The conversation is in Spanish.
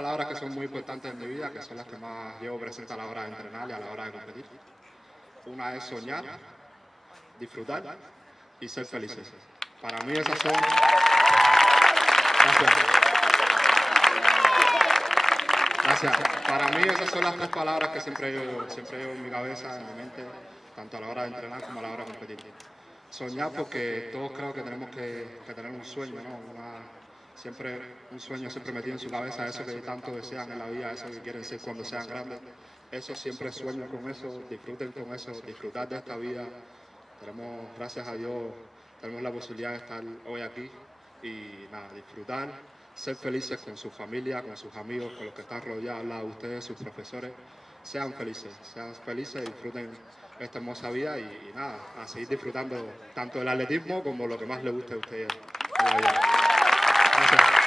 palabras que son muy importantes en mi vida, que son las que más llevo presente a la hora de entrenar y a la hora de competir. Una es soñar, disfrutar y ser felices. Para mí esas son... Gracias. Para mí esas son las tres palabras que siempre llevo en mi cabeza, en mi mente, tanto a la hora de entrenar como a la hora de competir. Soñar porque todos creo que tenemos que tener un sueño, ¿no? Siempre un sueño siempre metido en su cabeza, eso que tanto desean en la vida, eso que quieren ser cuando sean grandes. Eso siempre sueño con eso, disfruten con eso, disfrutar de esta vida. Gracias a Dios, tenemos la posibilidad de estar hoy aquí y nada, disfrutar, ser felices con su familia, con sus amigos, con los que están rodeados, al lado de ustedes, sus profesores. Sean felices, disfruten esta hermosa vida y nada, a seguir disfrutando tanto del atletismo como lo que más les guste a ustedes en la vida. Gracias.